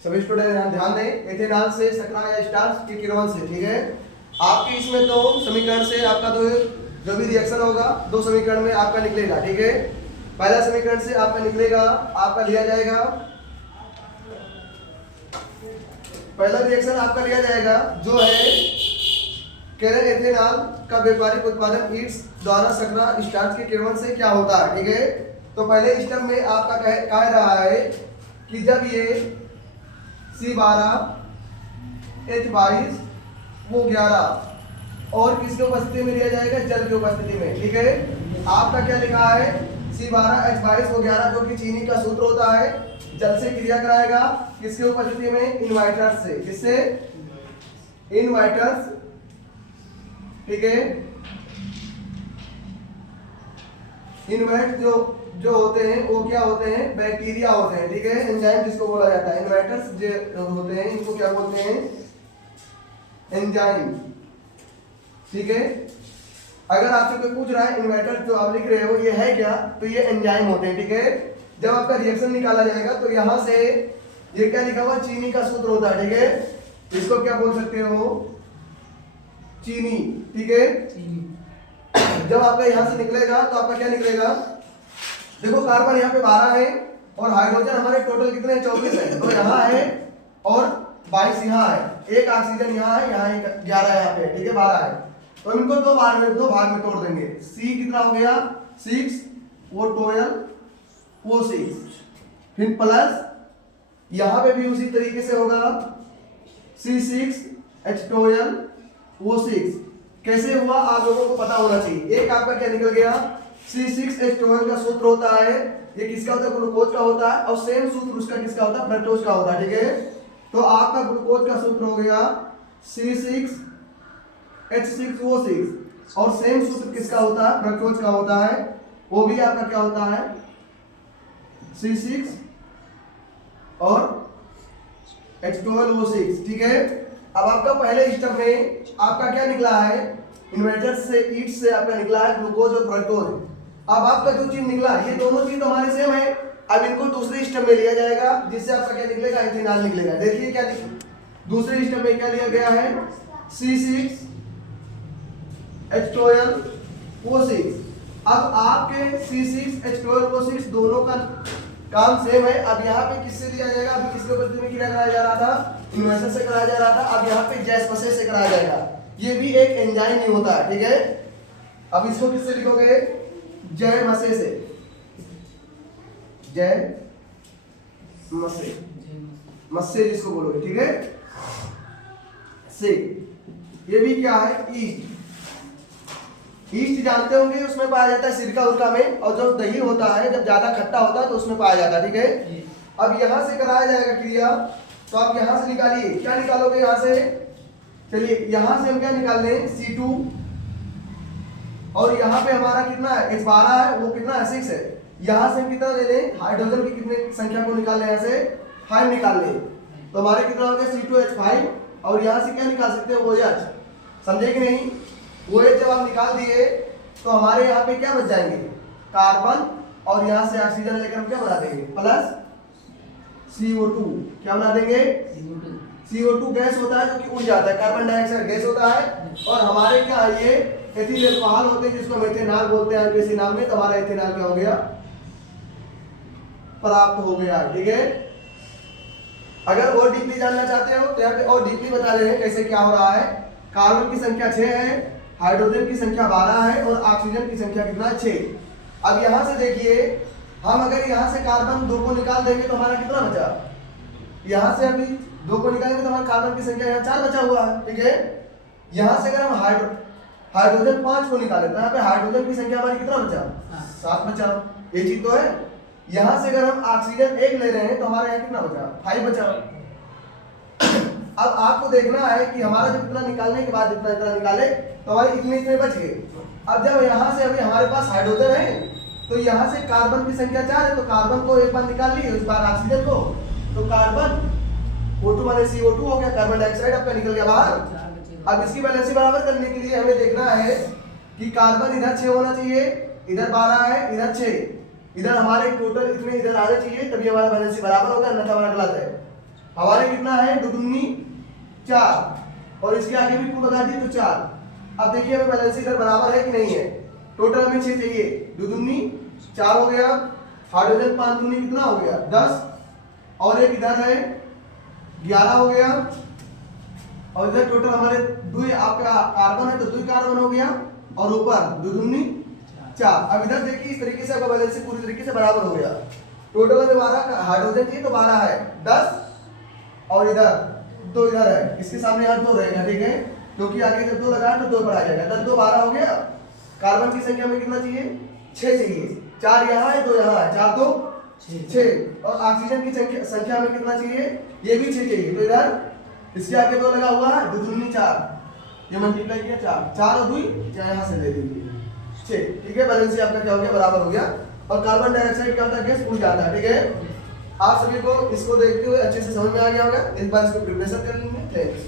सभी स्टूडेंट ध्यान दें, एथेनॉल से सकरा या स्टार्च के किण्वन से, ठीक है। आपके इसमें दो समीकरण से आपका जो भी रिएक्शन होगा दो समीकरण में आपका निकलेगा, ठीक है। पहला समीकरण से आपका निकलेगा, आपका लिया जाएगा, पहला रिएक्शन आपका लिया जाएगा जो है केरल एथेनॉल का व्यापारिक उत्पादन ईट्स द्वारा सकरा स्टार्च के किण्वन से क्या होता है, ठीक है। तो पहले स्टेप में आपका कह रहा है कि जब ये C12 H22 वो 11 और किसके उपस्थिति में लिया जाएगा, जल की उपस्थिति में, ठीक है। आपका क्या लिखा है, C12 H22 वो 11 जो कि चीनी का सूत्र होता है, जल से क्रिया कराएगा किसके उपस्थिति में, इन्वाइटर्स से, किससे, इन्वाइटर्स, ठीक है। इन्वाइट जो होते हैं वो क्या होते हैं, बैक्टीरिया होते हैं, ठीक है। एंजाइम जिसको बोला जाता है, इन्वाइटर्स जो होते हैं इनको क्या बोलते हैं, एंजाइम, ठीक है। अगर आपसे कोई पूछ रहा है इन्वाइटर्स जो आप लिख रहे हो ये है क्या, तो ये एंजाइम होते हैं, ठीक है। जब आपका रिएक्शन निकाला जाएगा तो यहाँ से ये क्या लिखा हुआ, चीनी का सूत्र होता है, ठीक है। इसको क्या बोल सकते हो, चीनी, ठीक है। जब आपका यहाँ से निकलेगा तो आपका क्या निकलेगा, देखो कार्बन यहाँ पे 12 है और हाइड्रोजन हमारे टोटल कितने 24 है, तो यहाँ है और 22 यहाँ है, एक ऑक्सीजन यहाँ है, यहाँ 11 है यहाँ पे, ठीक है, 12 है। तो इनको दो भाग में तोड़ देंगे। C कितना हो गया 6, वो 12, वो 6, फिर प्लस यहाँ पे भी उसी तरीके से होगा C6 H12 वो 6। कैसे हुआ आप लोगों को पता होना चाहिए। एक आपका क्या निकल गया, C6H12 का सूत्र होता है, ये किसका होता है, ग्लूकोज का होता है, और सेम सूत्र उसका किसका होता है, फ्रक्टोज का होता है, ठीक है। तो आपका ग्लूकोज का सूत्र हो गया C6H6O6 और सेम सूत्र किसका होता है, फ्रक्टोज का होता है, वो भी आपका क्या होता है C6 और H12O6, ठीक है। अब आपका पहले स्टेप में आपका क्या निकला है, इन्वर्टर से ईट से आपका निकला है ग्लूकोज और फ्रक्टोज। अब आपका जो चीज निकला ये दोनों चीज तो हमारे सेम है, अब इनको दूसरे स्टेप में लिया जाएगा जिससे आपका क्या निकलेगा, इथेनॉल निकलेगा। देखिए क्या दूसरे स्टेप में क्या लिया गया है, C6H12O6। अब आपके C6H12O6 दोनों का काम सेम है। अब यहाँ पे किससे दिया जाएगा, अभी किसके उपस्थिति में क्रिया कराया जा रहा था, इन्वर्टर से कराया जा रहा था, अब यहाँ पे जैस मसे से कराया जाएगा। ये भी एक एंजाइम ही होता है, ठीक है। अब इसको किससे लिखोगे, जय मसे से, जय मसे, मसे जिसको बोलोगे, ठीक है, से। ये भी क्या है, ईस्ट। ईस्ट जानते होंगे उसमें पाया जाता है सिरका उरका में, और जो दही होता है जब ज्यादा खट्टा होता है तो उसमें पाया जाता है, ठीक है। अब यहाँ से कराया जाएगा क्रिया, तो आप यहाँ से निकालिए, क्या निकालोगे यहाँ से, चलिए यहाँ से हम क्या निकाल लें, C2, और यहाँ पे हमारा कितना है, H12 है, वो कितना है 6 है। यहाँ से हम कितना ले लें, हाइड्रोजन की कितने संख्या को निकाल लें, यहाँ से 5 निकाल लें, तो हमारे कितना हो गया C2H5, और यहाँ से क्या निकाल सकते हैं, OH, समझे कि नहीं। OH जब आप निकाल दिए तो हमारे यहाँ पे क्या बच जाएंगे, कार्बन, और यहाँ से ऑक्सीजन लेकर हम क्या बना देंगे, प्लस CO2, क्या बना देंगे, CO2 गैस होता है जो कि उड़ जाता है, कार्बन डाइऑक्साइड गैस होता है, और हमारे क्या ये एथिल अल्कोहल होते हैं जिसको हम एथेनॉल बोलते हैं किसी नाम में, तो हमारा एथेनॉल क्या हो गया, प्राप्त हो गया, ठीक है। अगर और डीपली जानना चाहते हो तो यहाँ पे और डीपली बता रहे हैं कैसे क्या हो रहा है। कार्बन की संख्या 6 है, हाइड्रोजन की संख्या 12 है, और ऑक्सीजन की संख्या कितना 6। अब यहाँ से देखिए, हम अगर यहाँ से कार्बन 2 को निकाल देंगे तो हमारा कितना बचा, यहाँ से अभी 2 को निकालेंगे तो हमारा कार्बन की संख्या यहाँ 4 बचा हुआ है, ठीक है। यहाँ से अगर हम हाइड्रोजन 5 को निकालें तो यहाँ पे हाइड्रोजन की संख्या हमारी कितना बचा, 7 बचा, ये चीज तो है। यहाँ से अगर हम ऑक्सीजन 1 ले रहे हैं तो हमारा यहाँ कितना बचा, 5 बचा। अब आपको देखना है कि हमारा जो इतना निकालने के बाद इतना निकाले तो हमारे इतने बच गए। अब जब यहाँ से अभी हमारे पास हाइड्रोजन है तो यहाँ से कार्बन की संख्या 4 है, तो कार्बन को एक बार निकाल लिए, इस बार ऑक्सीजन को, तो कार्बन O2 माने CO2 हो गया, कार्बन डाइऑक्साइड आपका निकल गया बाहर। अब इसकी बैलेंसी बराबर करने के लिए हमें देखना है कि कार्बन इधर 6 होना चाहिए, इधर 12 है, इधर 6, इधर हमारे टोटल इतने इधर आने चाहिए, तभी हमारा बैलेंसी बराबर होगा, अन्यथा हमारा गलत है। हमारे कितना है, 2 दूनी 4 और इसके आगे भी 2 लगा दी तो 4। अब देखिए हमें बैलेंस इधर बराबर है कि नहीं है, टोटल हमें 6 चाहिए, 2 दूनी 4 हो गया, हाइड्रोजन 5 दूनी कितना हो गया 10 और एक इधर है 11 हो गया और इधर टोटल हमारे 2 आपका कार्बन है तो 2 कार्बन हो गया और ऊपर 2 दूनी 4। अब इधर देखिए इस तरीके से आपका बैलेंस पूरी तरीके से बराबर हो गया। टोटल हमें 12 हाइड्रोजन चाहिए तो 12 है 10 और इधर 2 इधर है, इसके सामने यहाँ 2 रहेगा, ठीक है, क्योंकि आगे जब 2 लगाया तो 2 बढ़ा जाएगा, 10 2 12 हो गया। कार्बन की संख्या में कितना चाहिए, 6 चाहिए, 4 यहाँ है 2 यहाँ है, 4 2 6 और ऑक्सीजन की संख्या में कितना चाहिए, ये भी 6 चाहिए, तो इधर इसके आगे 2 लगा हुआ है, 2 दूनी 4, ये मल्टीप्लाई किया 4 और 2 यहाँ से ले लीजिए 6, ठीक है, बैलेंस आपका क्या हो गया, बराबर हो गया। और कार्बन डाइऑक्साइड क्या होता है, गैस उड़ जाता है, ठीक है। आप सभी को इसको देखते हुए अच्छे से समझ में आ गया होगा, इस बार इसको प्रिपरेशन कर लेंगे। थैंक्स।